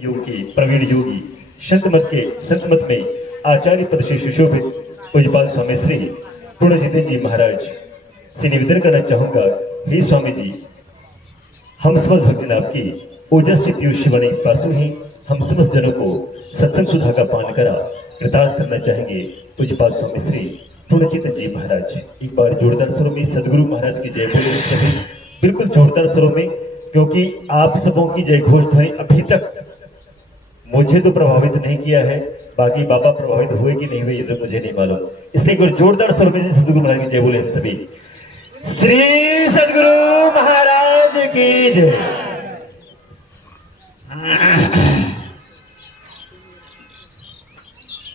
योगी प्रवीण योगी संत मत में आचार्य पद से सुशोभित पूज्यपाल स्वामी श्री पूर्ण जितेंद्र जी महाराज से निवेदन करना चाहूंगा। हे स्वामी जी, हम समस्त भक्तजन आपकी ओजस्वी पीयूष वाणी पासु ही हम समस्त जनों को सत्संग सुधा का पान करा कृतार्थ करना चाहेंगे। पूज्यपाल स्वामी श्री पूर्ण जितेंद्र जी महाराज, एक बार जोरदार स्वरों में सदगुरु महाराज की जय बोले सभी, बिल्कुल जोरदार स्वरों में, क्योंकि आप सबों की जय घोष ध्वनि अभी तक मुझे तो प्रभावित नहीं किया है, बाकी बाबा प्रभावित हुए कि नहीं हुए ये तो मुझे नहीं मालूम। इसलिए कुछ जोरदार स्वर में सदगुरु महाराज की जय बोले हम सभी। श्री सदगुरु महाराज की जय।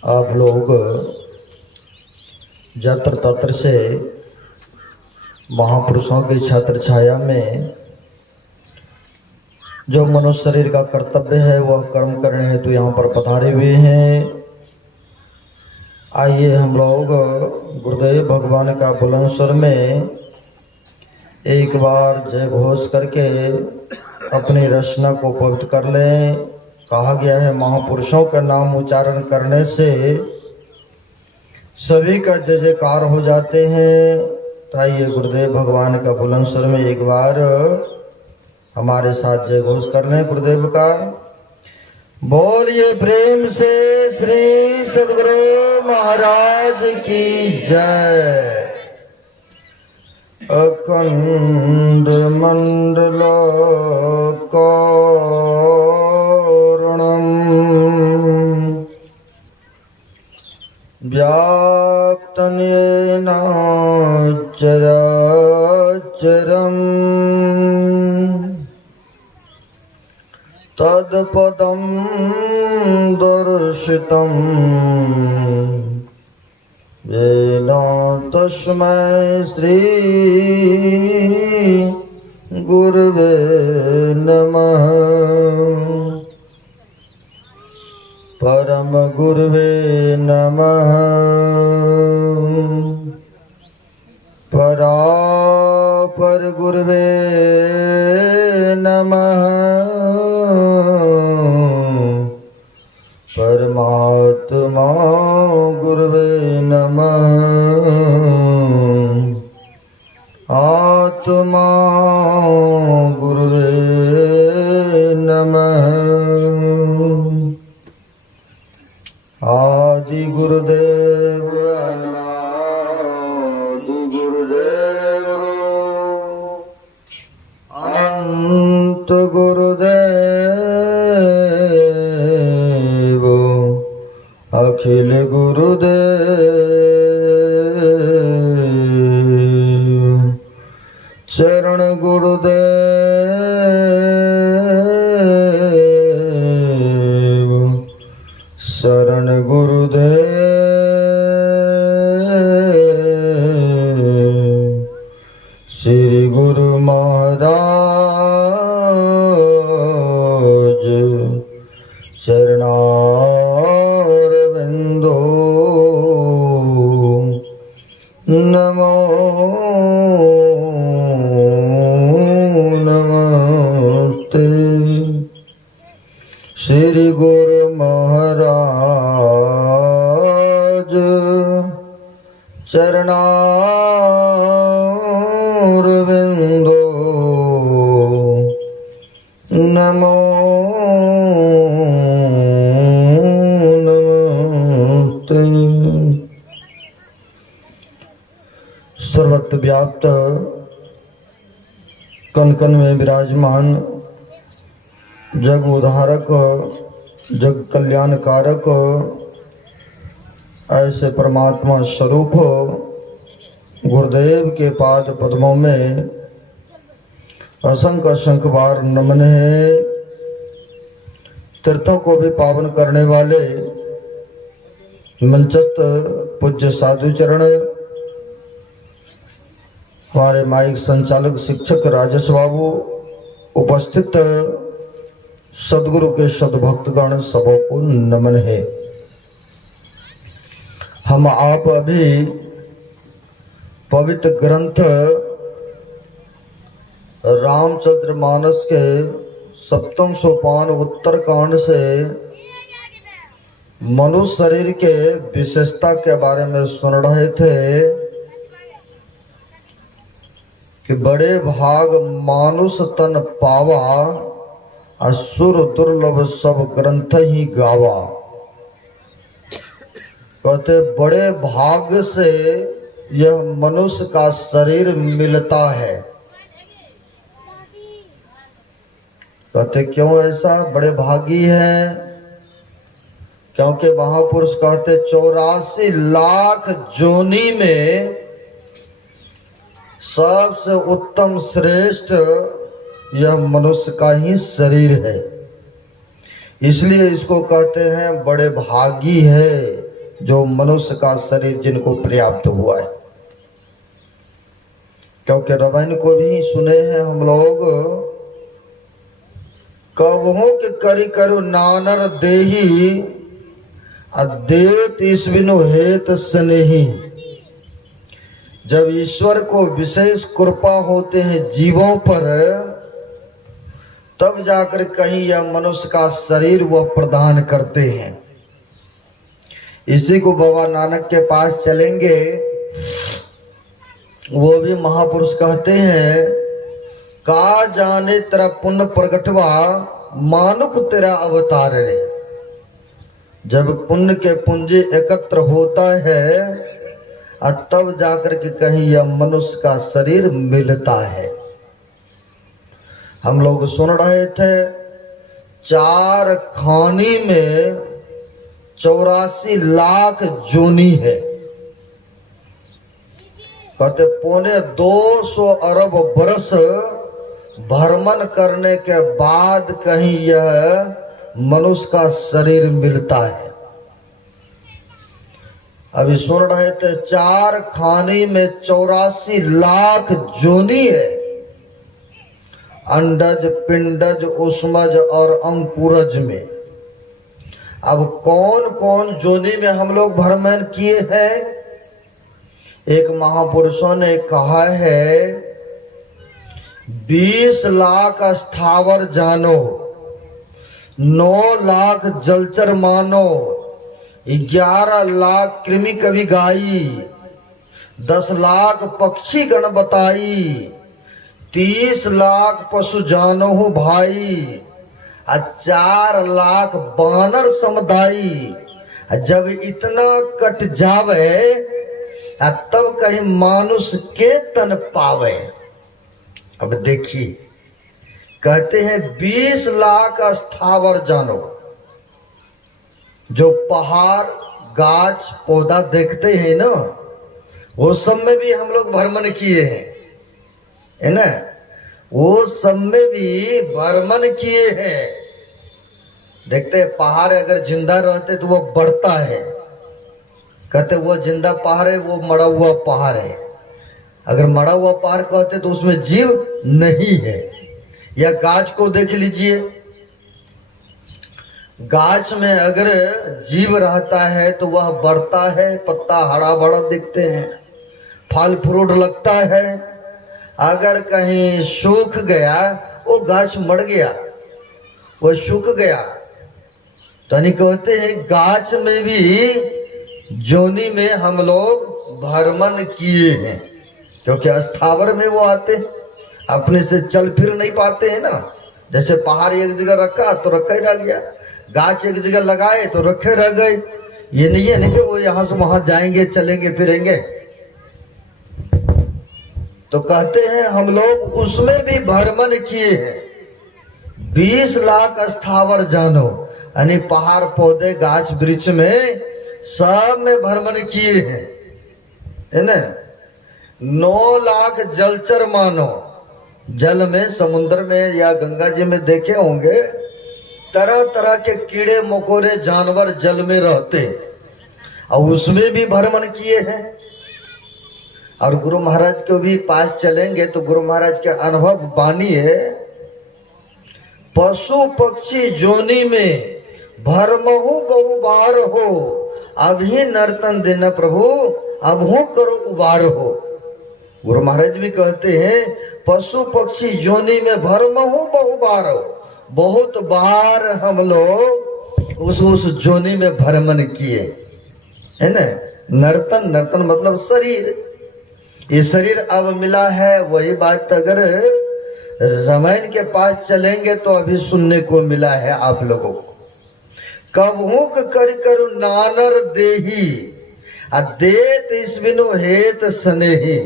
आप लोग जत्र तत्र से महापुरुषों की छत्र छाया में जो मनुष्य शरीर का कर्तव्य है वह कर्म करने हेतु यहाँ पर पधारे हुए हैं। आइए हम लोग गुरुदेव भगवान का बुलंद स्वर में एक बार जय घोष करके अपनी रचना को पवित्र कर लें। कहा गया है महापुरुषों का नाम उच्चारण करने से सभी का जय जयकार हो जाते हैं। तो आइए गुरुदेव भगवान का बुलंद स्वर में एक बार हमारे साथ जय घोष कर लें गुरुदेव का। बोलिए प्रेम से श्री सदगुरु महाराज की जय। अखंड मंडल व्याप्तं येन चराचरम् तत्पदं दर्शितं येन तस्मै श्री गुरुवे नमः। परम गुरुवे नमः। परापर गुरुवे नमः। परमात्मा गुरुवे नमः। आत्मा गुरुवे नमः। आदि गुरुदेव अनादि गुरुदेव अनंत गुरुदेव अखिल गुरुदेव चरण गुरुदेव शरण गुरुदेव। श्री गुरु महाराज चरणारविंदो नमो नमस्ते। श्री गुरु महाराज चरणारविंदो नमो नमस्ते। सर्वत्र व्याप्त कण कण में विराजमान जग उद्धारक जग कल्याणकारक ऐसे परमात्मा स्वरूप गुरुदेव के पाद पद्मों में असंख्य असंख्य बार नमन है। तीर्थों को भी पावन करने वाले मंचस्थ पूज्य साधु चरण, हमारे माइक संचालक शिक्षक राजेश बाबू, उपस्थित सदगुरु के सद्भक्तगण सबों को नमन है। हम आप अभी पवित्र ग्रंथ रामचरितमानस के सप्तम सोपान उत्तरकांड से मनुष्य शरीर के विशेषता के बारे में सुन रहे थे कि बड़े भाग मानुष तन पावा, असुर दुर्लभ सब ग्रंथ ही गावा। कहते बड़े भाग से यह मनुष्य का शरीर मिलता है। कहते क्यों ऐसा बड़े भागी है? क्योंकि महापुरुष कहते 84 लाख जोनी में सबसे उत्तम श्रेष्ठ यह मनुष्य का ही शरीर है। इसलिए इसको कहते हैं बड़े भागी है जो मनुष्य का शरीर जिनको पर्याप्त हुआ है। क्योंकि रामायण को भी सुने हैं हम लोग, कबहों के करी करु नानर देही अद्वैत ईश्विनो हेत स्नेही। जब ईश्वर को विशेष कृपा होते हैं जीवों पर, तब जाकर कहीं यह मनुष्य का शरीर वह प्रदान करते हैं। इसी को बाबा नानक के पास चलेंगे, वो भी महापुरुष कहते हैं, का जाने तेरा पुण्य प्रगटवा मानुक तेरा अवतार रे। जब पुण्य के पुंजी एकत्र होता है तब जाकर के कहीं यह मनुष्य का शरीर मिलता है। हम लोग सुन रहे थे 4 खानी में 84 लाख जोनी है। कहते 250 अरब वर्ष भ्रमण करने के बाद कहीं यह मनुष्य का शरीर मिलता है। अभी सुन रहे थे 4 खानी में 84 लाख जोनी है। अंडज, पिंडज, उष्मज और अंकुरज में। अब कौन कौन जोनी में हम लोग भ्रमण किए हैं? एक महापुरुषों ने कहा है 20 लाख स्थावर जानो, 9 लाख जलचर मानो, 11 लाख कृमि कवि गाई, 10 लाख पक्षी गण बताई, 30 लाख पशु जानो हो भाई, 4 लाख बानर समुदाई। जब इतना कट जावे तब कहीं मानुष के तन पावे। अब देखिए, कहते हैं 20 लाख स्थावर जानो। जो पहाड़, गाछ, पौधा देखते हैं ना, वो सब में भी हम लोग भ्रमण किए हैं, है ना? वो सब में भी भ्रमण किए हैं। देखते हैं पहाड़ अगर जिंदा रहते तो वो बढ़ता है। कहते वो जिंदा पहाड़ है, वो मरा हुआ पहाड़ है। अगर मरा हुआ पहाड़ कहते तो उसमें जीव नहीं है। या गाछ को देख लीजिए, गाछ में अगर जीव रहता है तो वह बढ़ता है, पत्ता हरा भरा दिखते हैं, फल फ्रूट लगता है। अगर कहीं सूख गया, वो गाछ मर गया, वो सूख गया। तो नहीं कहते हैं गाछ में भी जोनी में हम लोग भ्रमण किए हैं, क्योंकि स्थावर में वो आते हैं, अपने से चल फिर नहीं पाते हैं ना। जैसे पहाड़ एक जगह रखा तो रखा ही रह गया, गाछ एक जगह लगाए तो रखे रह गए। ये नहीं है कि वो यहां से वहां जाएंगे, चलेंगे फिरेंगे। तो कहते हैं हम लोग उसमें भी भ्रमण किए हैं। 20 लाख स्थावर जानो, यानी पहाड़, पौधे, गाछ वृक्ष में सब में भ्रमण किए हैं, है ना? 9 लाख जलचर मानो। जल में, समुद्र में या गंगा जी में देखे होंगे, तरह तरह के कीड़े मकोड़े जानवर जल में रहते हैं, और उसमें भी भ्रमण किए हैं। और गुरु महाराज के भी पास चलेंगे तो गुरु महाराज के अनुभव वाणी है, पशु पक्षी जोनी में भरमहु बहु बार हो, अभी नर्तन देना प्रभु अबहु करो उबार हो। गुरु महाराज भी कहते हैं पशु पक्षी जोनी में भरमहु बहु बार हो, बहुत बार हम लोग उस जोनी में भ्रमण किए, है ना। नर्तन, नर्तन मतलब शरीर, ये शरीर अब मिला है। वही बात अगर रामायण के पास चलेंगे तो अभी सुनने को मिला है आप लोगों को। कबहुक कर करु नानर देही देत इस बिनु हेत स्नेही।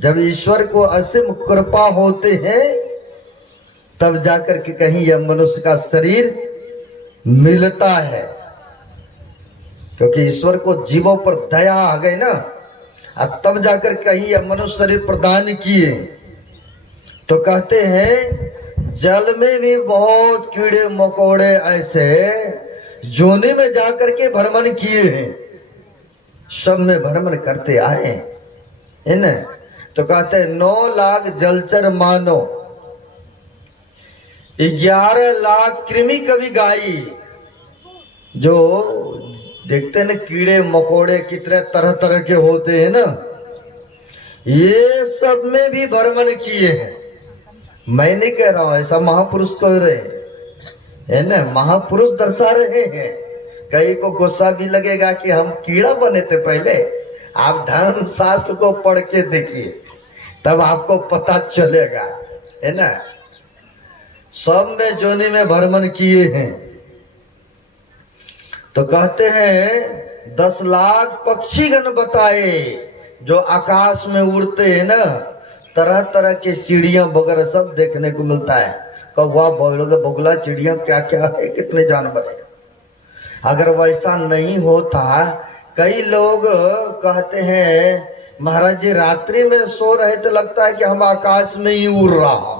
जब ईश्वर को असीम कृपा होते हैं तब जाकर के कहीं यह मनुष्य का शरीर मिलता है, क्योंकि ईश्वर को जीवों पर दया आ गई ना, तब जाकर कहीं यह मनुष्य शरीर प्रदान किए। तो कहते हैं जल में भी बहुत कीड़े मकोड़े ऐसे जोनी में जाकर के भ्रमण किए हैं, सब में भ्रमण करते आए, है ना। तो कहते हैं 9 लाख जलचर मानो, 11 लाख कृमि कवि गाई। जो देखते हैं ना कीड़े मकोड़े कितने तरह तरह के होते हैं ना, ये सब में भी भ्रमण किए हैं। मैं नहीं कह रहा हूं, ऐसा महापुरुष कह रहे हैं, है ना, महापुरुष दर्शा रहे हैं। कई को गुस्सा भी लगेगा कि हम कीड़ा बने थे पहले। आप धर्म शास्त्र को पढ़ के देखिए तब आपको पता चलेगा, है ना। सब में जोनी में भ्रमण किए हैं। तो कहते हैं 10 लाख पक्षीगण बताए जो आकाश में उड़ते हैं ना, तरह तरह के चिड़िया वगैरह सब देखने को मिलता है। कौवा, बगुला, चिड़िया, क्या क्या है, कितने जानवर है। अगर वैसा नहीं होता, कई लोग कहते हैं महाराज जी रात्रि में सो रहे तो लगता है कि हम आकाश में ही उड़ रहा हूं।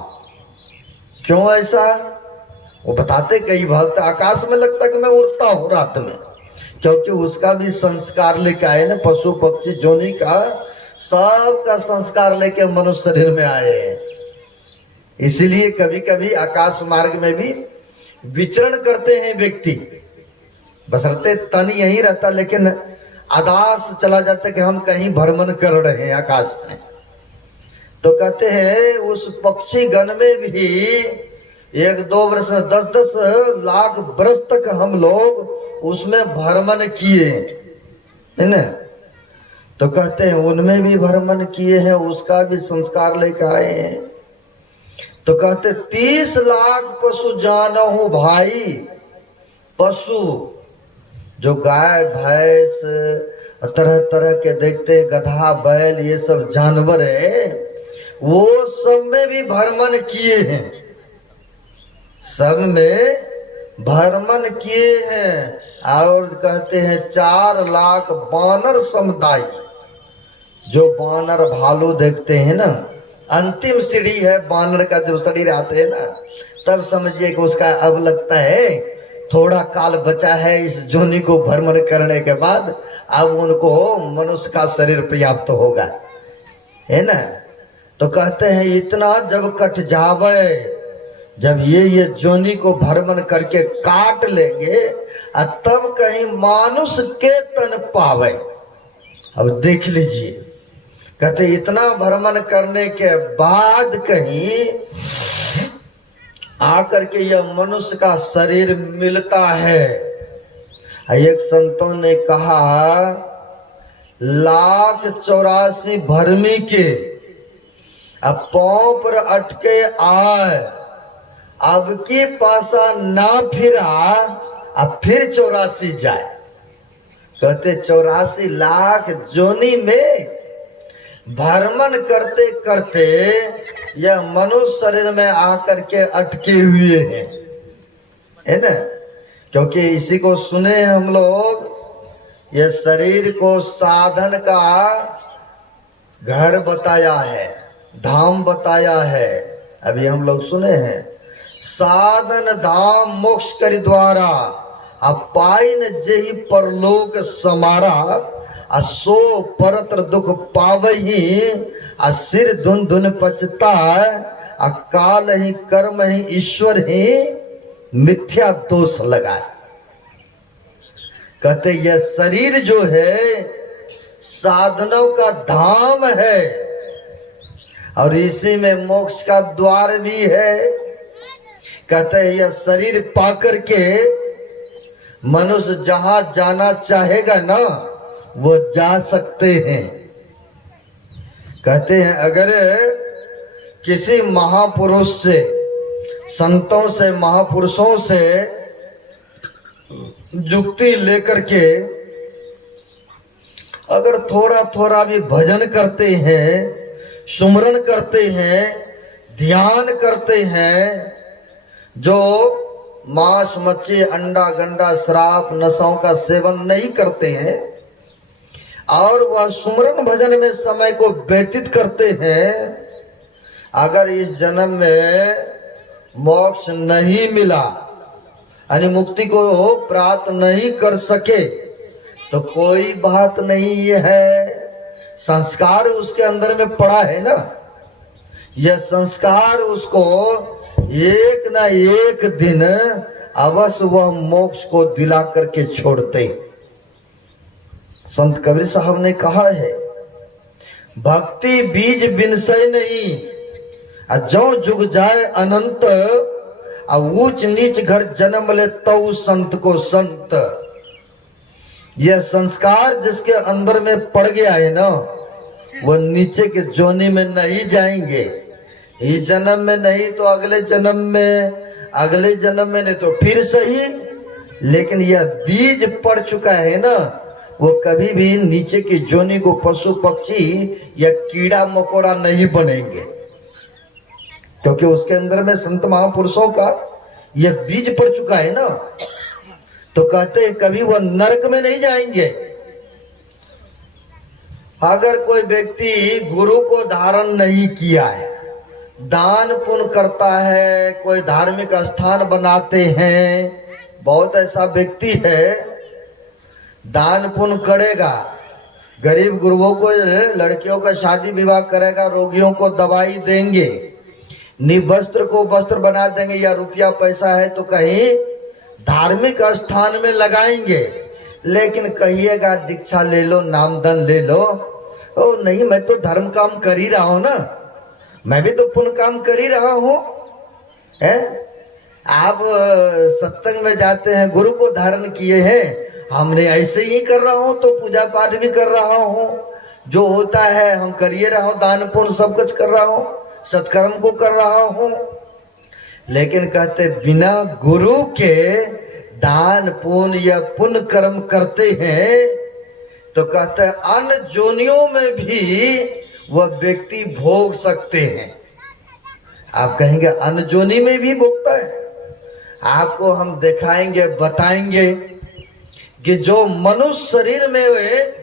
क्यों ऐसा? वो बताते कई भक्त आकाश में लगता है कि मैं उड़ता हूं रात में, क्योंकि उसका भी संस्कार लेके आए ना, पशु पक्षी जोनी का सबका संस्कार लेके मनुष्य शरीर में आए हैं। इसीलिए कभी कभी आकाश मार्ग में भी विचरण करते हैं व्यक्ति, बशर्ते तन यही रहता लेकिन आदास चला जाता कि हम कहीं भ्रमण कर रहे हैं आकाश में। तो कहते हैं उस पक्षी गण में भी 1-2 वर्ष 10-10 लाख वर्ष तक हम लोग उसमें भ्रमण किए, है ना। तो कहते हैं उनमें भी भ्रमण किए हैं, उसका भी संस्कार लेकर आए हैं। तो कहते 30 लाख पशु जानहु भाई। पशु जो गाय भैंस तरह तरह के देखते, गधा बैल, ये सब जानवर है, वो सब में भी भ्रमण किए हैं, सब में भ्रमण किए हैं। और कहते हैं 4 लाख बानर समुदाय, जो बानर भालू देखते हैं ना, अंतिम सीढ़ी है बानर का, जब शरीर आते हैं ना तब समझिए कि उसका अब लगता है थोड़ा काल बचा है इस जोनी को भ्रमण करने के बाद, अब उनको मनुष्य का शरीर प्राप्त होगा, है ना। तो कहते हैं इतना जब कट जावे, जब ये जोनी को भ्रमण करके काट लेंगे तब कहीं मानुष के तन पावे। अब देख लीजिए, कहते इतना भ्रमण करने के बाद कहीं आकर के यह मनुष्य का शरीर मिलता है। एक संतों ने कहा 1,84 भरमी के अब पांव पर अटके आए, अब की पासा ना फिरा, अब फिर 84 जाए। कहते 84 लाख जोनी में भ्रमण करते करते यह मनुष्य शरीर में आकर के अटके हुए हैं, है ना। क्योंकि इसी को सुने हम लोग, ये शरीर को साधन का घर बताया है, धाम बताया है। अभी हम लोग सुने हैं साधन धाम मोक्ष कर द्वारा पाइन जेहि परलोक समारा, सो परत्र दुख पावही, सिर धुन धुन पचता, काल ही कर्म ही ईश्वर ही मिथ्या दोष लगाए। कहते यह शरीर जो है साधनों का धाम है और इसी में मोक्ष का द्वार भी है। कहते हैं यह शरीर पाकर के मनुष्य जहां जाना चाहेगा ना वो जा सकते हैं। कहते हैं अगर किसी महापुरुष से, संतों से, महापुरुषों से जुक्ति लेकर के अगर थोड़ा थोड़ा भी भजन करते हैं, सुमरन करते हैं, ध्यान करते हैं, जो मांस मच्छी अंडा गंडा शराब नशों का सेवन नहीं करते हैं और वह सुमरन भजन में समय को व्यतीत करते हैं, अगर इस जन्म में मोक्ष नहीं मिला, यानी मुक्ति को प्राप्त नहीं कर सके, तो कोई बात नहीं है, संस्कार उसके अंदर में पड़ा है ना, यह संस्कार उसको एक ना एक दिन अवश्य वह मोक्ष को दिला करके छोड़ते। संत कबीर साहब ने कहा है, भक्ति बीज बिनसय नहीं, जो जुग जाए अनंत, ऊंच नीच घर जन्म ले तऊ संत को संत। यह संस्कार जिसके अंदर में पड़ गया है ना, वो नीचे के जोनी में नहीं जाएंगे, इस जन्म में नहीं तो अगले जन्म में, अगले जन्म में नहीं तो फिर सही, लेकिन यह बीज पड़ चुका है ना, वो कभी भी नीचे की जोनी को पशु पक्षी या कीड़ा मकोड़ा नहीं बनेंगे, क्योंकि उसके अंदर में संत महापुरुषों का यह बीज पड़ चुका है ना। तो कहते हैं कभी वह नरक में नहीं जाएंगे। अगर कोई व्यक्ति गुरु को धारण नहीं किया है, दान पुण्य करता है, कोई धार्मिक स्थान बनाते हैं, बहुत ऐसा व्यक्ति है दान पुण्य करेगा, गरीब गुरुओं को, लड़कियों का शादी विवाह करेगा, रोगियों को दवाई देंगे, निवस्त्र को वस्त्र बना देंगे, या रुपया पैसा है तो कहीं धार्मिक स्थान में लगाएंगे, लेकिन कहिएगा दीक्षा ले लो, नामदान ले लो, ओ नहीं मैं तो धर्म काम कर ही रहा हूं ना, मैं भी तो पुण्य काम कर ही रहा हूं। आप सत्संग में जाते हैं, गुरु को धारण किए हैं, हमने ऐसे ही कर रहा हूं, तो पूजा पाठ भी कर रहा हूं, जो होता है हम करिए रहा हूं, दान पुण्य सब कुछ कर रहा हूं, सत्कर्म को कर रहा हूं। लेकिन कहते बिना गुरु के दान पुण्य या पुण्य कर्म करते हैं तो कहते हैं अन्य जोनियों में भी वह व्यक्ति भोग सकते हैं। आप कहेंगे अन्य जोनी में भी भोगता है, आपको हम दिखाएंगे, बताएंगे कि जो मनुष्य शरीर में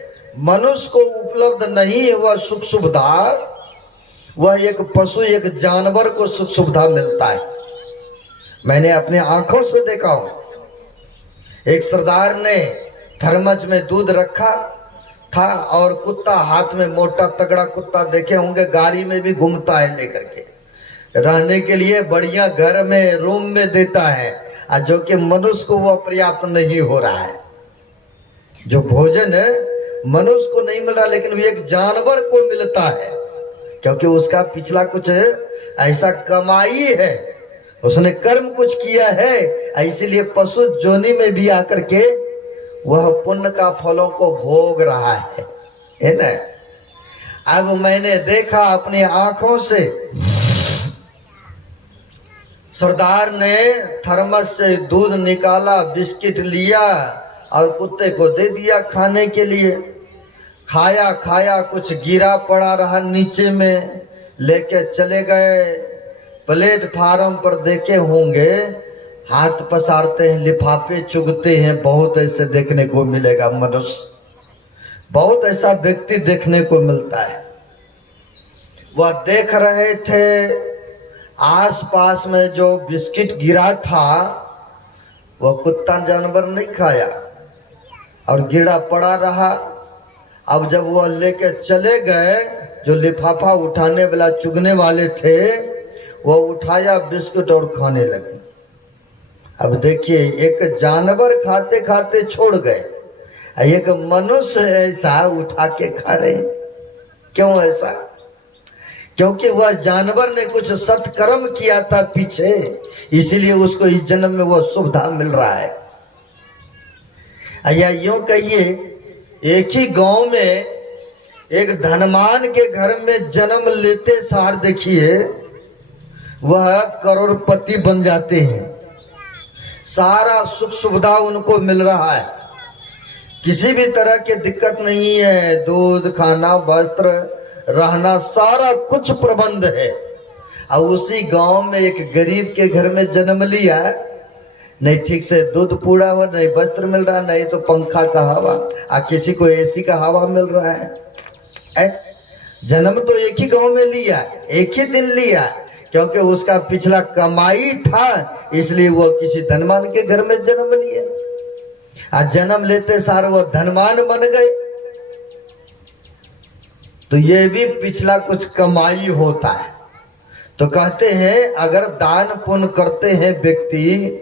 मनुष्य को उपलब्ध नहीं है वह सुख सुविधा, वह एक पशु, एक जानवर को सुख सुविधा मिलता है। मैंने अपने आंखों से देखा हूं, एक सरदार ने थर्मस में दूध रखा था और कुत्ता हाथ में, मोटा तगड़ा कुत्ता देखे होंगे, गाड़ी में भी घूमता है लेकर के, रहने के लिए बढ़िया घर में रूम में देता है, जो कि मनुष्य को वह पर्याप्त नहीं हो रहा है। जो भोजन है मनुष्य को नहीं मिल रहा, लेकिन वो एक जानवर को मिलता है, क्योंकि उसका पिछला कुछ ऐसा कमाई है, उसने कर्म कुछ किया है, इसीलिए पशु जोनी में भी आकर के वह पुण्य का फलों को भोग रहा है ना। अब मैंने देखा अपनी आंखों से, सरदार ने थर्मस से दूध निकाला, बिस्किट लिया और कुत्ते को दे दिया खाने के लिए। खाया खाया, कुछ गिरा पड़ा रहा नीचे में, लेके चले गए। प्लेटफार्म पर देखे होंगे हाथ पसारते हैं, लिफाफे चुगते हैं, बहुत ऐसे देखने को मिलेगा मनुष्य, बहुत ऐसा व्यक्ति देखने को मिलता है। वह देख रहे थे आसपास में जो बिस्किट गिरा था वह कुत्ता जानवर नहीं खाया और गिरा पड़ा रहा। अब जब वह लेके चले गए, जो लिफाफा उठाने वाला चुगने वाले थे वो उठाया बिस्कुट और खाने लगे। अब देखिए, एक जानवर खाते खाते छोड़ गए, एक मनुष्य ऐसा उठा के खा रहे। क्यों ऐसा? क्योंकि वह जानवर ने कुछ सत्कर्म किया था पीछे, इसलिए उसको इस जन्म में वह सुविधा मिल रहा है। या यूं कहिए, एक ही गांव में एक धनवान के घर में जन्म लेते सार देखिए वह करोड़पति बन जाते हैं। सारा सुख सुविधा उनको मिल रहा है, किसी भी तरह की दिक्कत नहीं है, दूध, खाना, वस्त्र, रहना, सारा कुछ प्रबंध है। और उसी गांव में एक गरीब के घर में जन्म लिया, नहीं ठीक से दूध पूरा हुआ, नहीं वस्त्र मिल रहा, नहीं तो पंखा का हवा, किसी को एसी का हवा मिल रहा है। जन्म तो एक ही गांव में लिया, एक ही दिन लिया, क्योंकि उसका पिछला कमाई था, इसलिए वो किसी धनवान के घर में जन्म लिए। आज जन्म लेते सार वो धनवान बन गए। तो ये भी पिछला कुछ कमाई होता है। तो कहते हैं अगर दान पुण्य करते हैं व्यक्ति,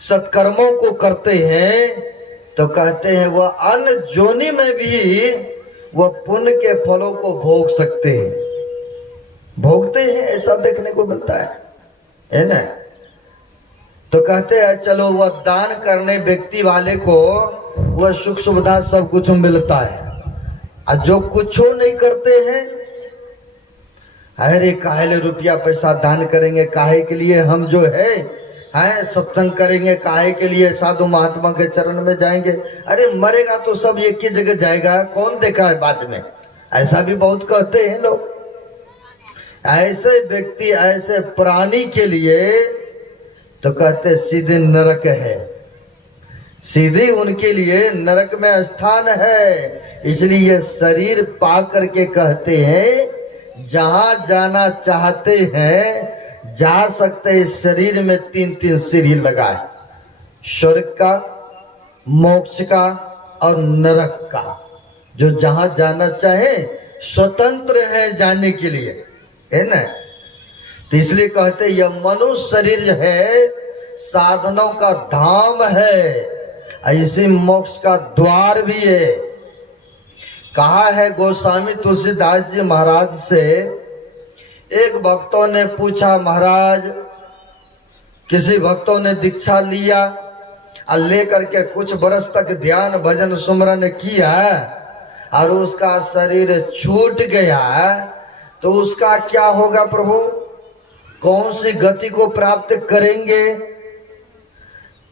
सत्कर्मों को करते हैं, तो कहते हैं वह अन्य जोनि में भी वह पुण्य के फलों को भोग सकते हैं, भोगते हैं, ऐसा देखने को मिलता है ना। तो कहते हैं चलो वह दान करने व्यक्ति वाले को वह सुख सुविधा सब कुछ मिलता है, और जो कुछ नहीं करते हैं, अरे काहे रुपया पैसा दान करेंगे, काहे के लिए हम जो है सत्संग करेंगे, काहे के लिए साधु महात्मा के चरण में जाएंगे, अरे मरेगा तो सब एक ही जगह जाएगा, कौन देखा है बाद में, ऐसा भी बहुत कहते हैं लोग। ऐसे व्यक्ति, ऐसे प्राणी के लिए तो कहते सीधे नरक है, सीधे उनके लिए नरक में स्थान है। इसलिए ये शरीर पा करके कहते हैं जहां जाना चाहते हैं जा सकते। इस शरीर में 3 सीढ़ी लगा है, स्वर्ग का, मोक्ष का और नरक का। जो जहां जाना चाहे स्वतंत्र है जाने के लिए, है ना। तो इसलिए कहते यह मनुष्य शरीर है, साधनों का धाम है, ऐसे मोक्ष का द्वार भी है। कहा है गोस्वामी तुलसीदास जी महाराज से, एक भक्तों ने पूछा, महाराज किसी भक्तों ने दीक्षा लिया और लेकर के कुछ बरस तक ध्यान भजन सुमरन किया और उसका शरीर छूट गया, तो उसका क्या होगा प्रभु, कौन सी गति को प्राप्त करेंगे।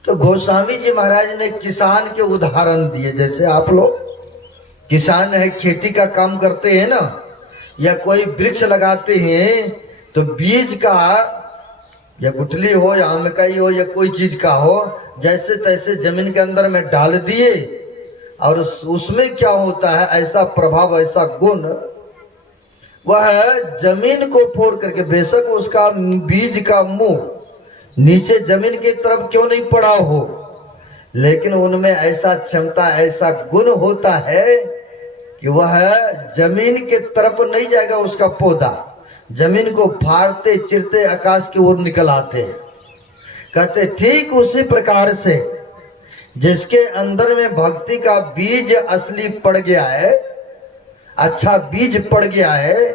तो गोस्वामी जी महाराज ने किसान के उदाहरण दिए। जैसे आप लोग किसान है, खेती का काम करते हैं ना, या कोई वृक्ष लगाते हैं, तो बीज का, या गुठली हो या आमकाई हो या कोई चीज का हो, जैसे तैसे जमीन के अंदर में डाल दिए और उसमें क्या होता है, ऐसा प्रभाव, ऐसा गुण, वह जमीन को फोड़ करके, बेशक उसका बीज का मुंह नीचे जमीन की तरफ क्यों नहीं पड़ा हो, लेकिन उनमें ऐसा क्षमता, ऐसा गुण होता है कि वह जमीन के तरफ नहीं जाएगा, उसका पौधा जमीन को फाड़ते चिरते आकाश की ओर निकल आते हैं। कहते ठीक उसी प्रकार से जिसके अंदर में भक्ति का बीज असली पड़ गया है, अच्छा बीज पड़ गया है,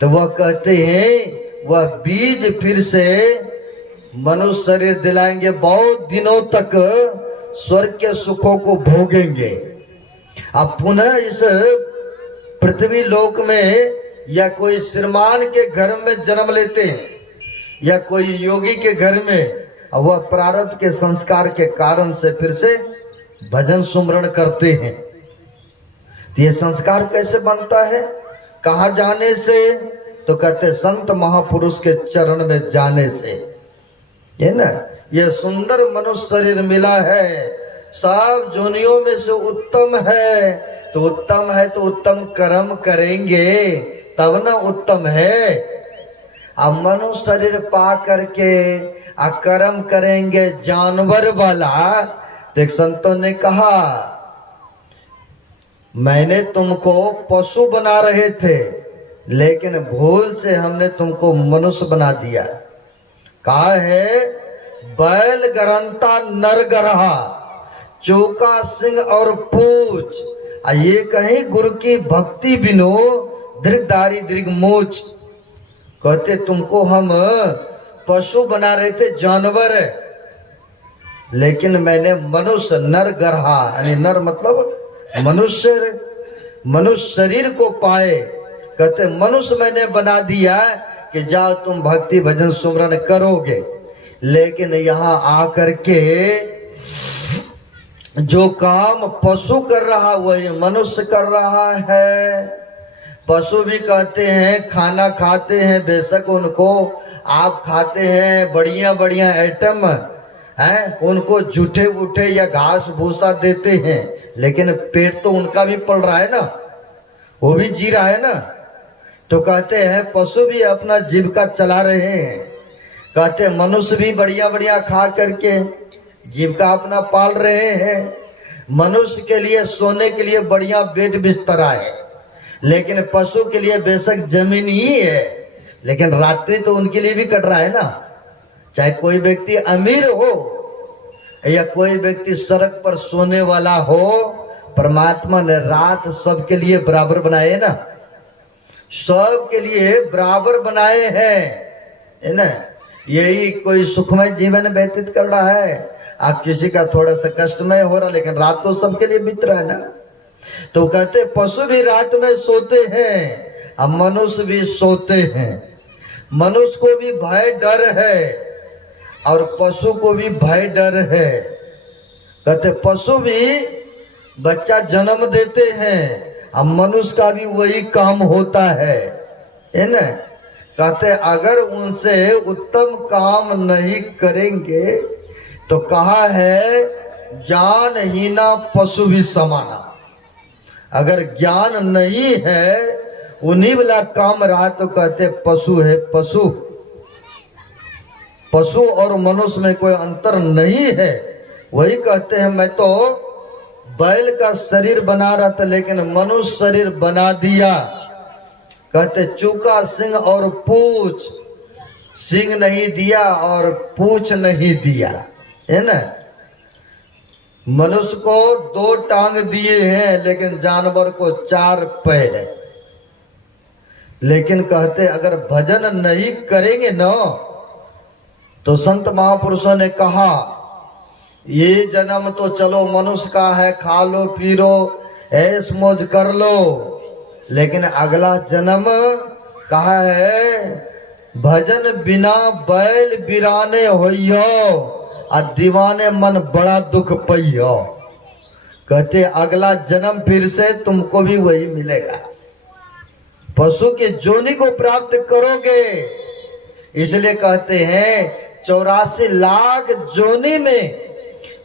तो वह कहते हैं वह बीज फिर से मनुष्य शरीर दिलाएंगे, बहुत दिनों तक स्वर्ग के सुखों को भोगेंगे। अब पुनः इस पृथ्वी लोक में या कोई श्रीमान के घर में जन्म लेते हैं या कोई योगी के घर में, वह प्रारब्ध के संस्कार के कारण से फिर से भजन सुमरण करते हैं। तो ये संस्कार कैसे बनता है, कहाँ जाने से, तो कहते संत महापुरुष के चरण में जाने से, है ना। ये सुंदर मनुष्य शरीर मिला है, सब जोनियों में से उत्तम है, तो उत्तम है तो उत्तम कर्म करेंगे तब ना उत्तम है। अब मनुष्य शरीर पा करके कर्म करेंगे जानवर वाला, तो एक संतों ने कहा मैंने तुमको पशु बना रहे थे, लेकिन भूल से हमने तुमको मनुष्य बना दिया। कहा है बैल गरंता नर गरहा, चौका सिंह और पूछ, ये कहीं गुरु की भक्ति बिनो दीर्घधारी दीर्घ मूछ। कहते तुमको हम पशु बना रहे थे, जानवर, लेकिन मैंने मनुष्य नर गढ़ा, यानी नर मतलब मनुष्य शरीर को पाए। कहते मनुष्य मैंने बना दिया कि जाओ तुम भक्ति भजन सुमरन करोगे, लेकिन यहाँ आकर के जो काम पशु कर रहा वही मनुष्य कर रहा है। पशु भी कहते हैं खाना खाते हैं, बेशक उनको आप खाते हैं बढ़िया बढ़िया आइटम हैं, उनको जूठे उठे या घास भूसा देते हैं, लेकिन पेट तो उनका भी पल रहा है ना, वो भी जी रहा है ना। तो कहते हैं पशु भी अपना जीविका चला रहे हैं। कहते मनुष्य भी बढ़िया बढ़िया खा करके जीविका अपना पाल रहे हैं। मनुष्य के लिए सोने के लिए बढ़िया बेड बिस्तरा है, लेकिन पशु के लिए बेशक जमीन ही है, लेकिन रात्रि तो उनके लिए भी कट रहा है ना। चाहे कोई व्यक्ति अमीर हो या कोई व्यक्ति सड़क पर सोने वाला हो, परमात्मा ने रात सबके लिए बराबर बनाए ना, सबके लिए बराबर बनाए हैं, है ना। यही कोई सुखमय जीवन व्यतीत कर रहा है, आप किसी का थोड़ा सा कष्टमय हो रहा, लेकिन रात तो सबके लिए बीत रहा है ना। तो कहते पशु भी रात में सोते हैं, अब मनुष्य भी सोते हैं। मनुष्य को भी भय डर है और पशु को भी भय डर है। कहते पशु भी बच्चा जन्म देते हैं, अब मनुष्य का भी वही काम होता है ना। कहते अगर उनसे उत्तम काम नहीं करेंगे तो कहा है ज्ञानहीना पशु भी समाना। अगर ज्ञान नहीं है उन्हीं वाला काम रहा तो कहते पशु है पशु। पशु और मनुष्य में कोई अंतर नहीं है। वही कहते हैं मैं तो बैल का शरीर बना रहा था, लेकिन मनुष्य शरीर बना दिया। कहते चूका सिंह और पूछ, सिंह नहीं दिया और पूछ नहीं दिया, है ना। मनुष्य को 2 टांग दिए हैं, लेकिन जानवर को 4 पैर है। लेकिन कहते अगर भजन नहीं करेंगे ना, तो संत महापुरुषों ने कहा ये जन्म तो चलो मनुष्य का है, खा लो पी लो ऐश मौज कर लो, लेकिन अगला जन्म कहा है भजन बिना बैल बिराने होइयो और दीवाने मन बड़ा दुख पइयो। कहते अगला जन्म फिर से तुमको भी वही मिलेगा, पशु की जोनी को प्राप्त करोगे। इसलिए कहते हैं 84 लाख जोनी में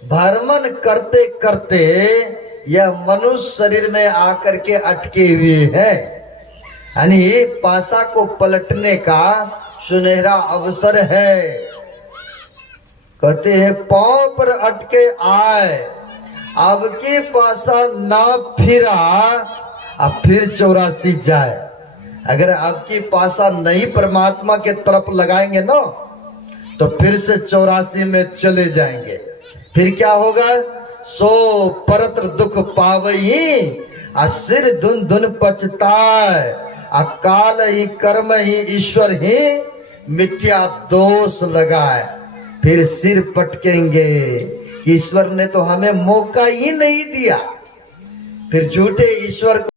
भ्रमण करते करते यह मनुष्य शरीर में आकर के अटके हुए हैं, यानी पासा को पलटने का सुनहरा अवसर है। कहते हैं पांव पर अटके आए, अब की पासा ना फिरा, अब फिर 84 जाए। अगर आपकी पासा नहीं परमात्मा के तरफ लगाएंगे ना, तो फिर से 84 में चले जाएंगे। फिर क्या होगा? सो परत्र दुख पावई आ सिर धुन धुन पछताए, अकाल ही कर्म ही ईश्वर ही मिथ्या दोष लगाए। फिर सिर पटकेंगे, ईश्वर ने तो हमें मौका ही नहीं दिया। फिर झूठे ईश्वर को